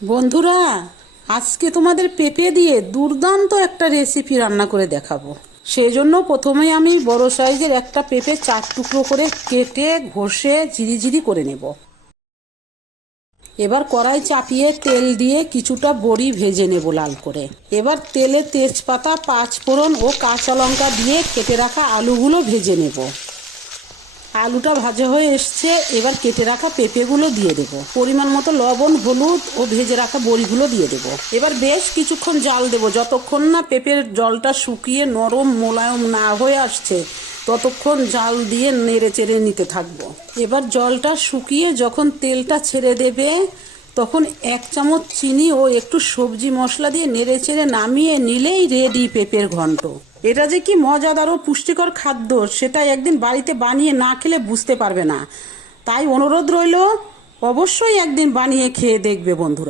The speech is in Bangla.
বন্ধুরা, আজকে তোমাদের পেঁপে দিয়ে দুর্দান্ত একটা রেসিপি রান্না করে দেখাবো। সেই জন্য প্রথমেই আমি বড় সাইজের একটা পেঁপে 4 টুকরো করে কেটে ঘষে ঝিরিঝিরি করে নেব। এবার কড়াই চাপিয়ে তেল দিয়ে কিছুটা বড়ি ভেজে নেব লাল করে। এবার তেলে তেজপাতা, 5 ফোড়ন ও কাঁচা লঙ্কা দিয়ে কেটে রাখা আলুগুলো ভেজে নেব। আলুটা ভাজা হয়ে এসছে, এবার কেটে রাখা পেঁপেগুলো দিয়ে দেব। পরিমাণ মতো লবণ, হলুদ ও ভেজে রাখা বড়িগুলো দিয়ে দেব। এবার বেশ কিছুক্ষণ জাল দেব, যতক্ষণ না পেঁপের জলটা শুকিয়ে নরম মোলায়েম না হয়ে আসছে ততক্ষণ জাল দিয়ে নেড়ে চেড়ে নিতে থাকবো। এবার জলটা শুকিয়ে যখন তেলটা ছেড়ে দেবে তখন 1 চামচ চিনি ও একটু সবজি মশলা দিয়ে নেড়ে চেড়ে নামিয়ে নিলেই রেডি পেঁপের ঘন্ট। এটা যে কি মজাদার ও পুষ্টিকর খাদ্য সেটা একদিন বাড়িতে বানিয়ে না খেলে বুঝতে পারবে না। তাই অনুরোধ রইল, অবশ্যই একদিন বানিয়ে খেয়ে দেখবে বন্ধুরা।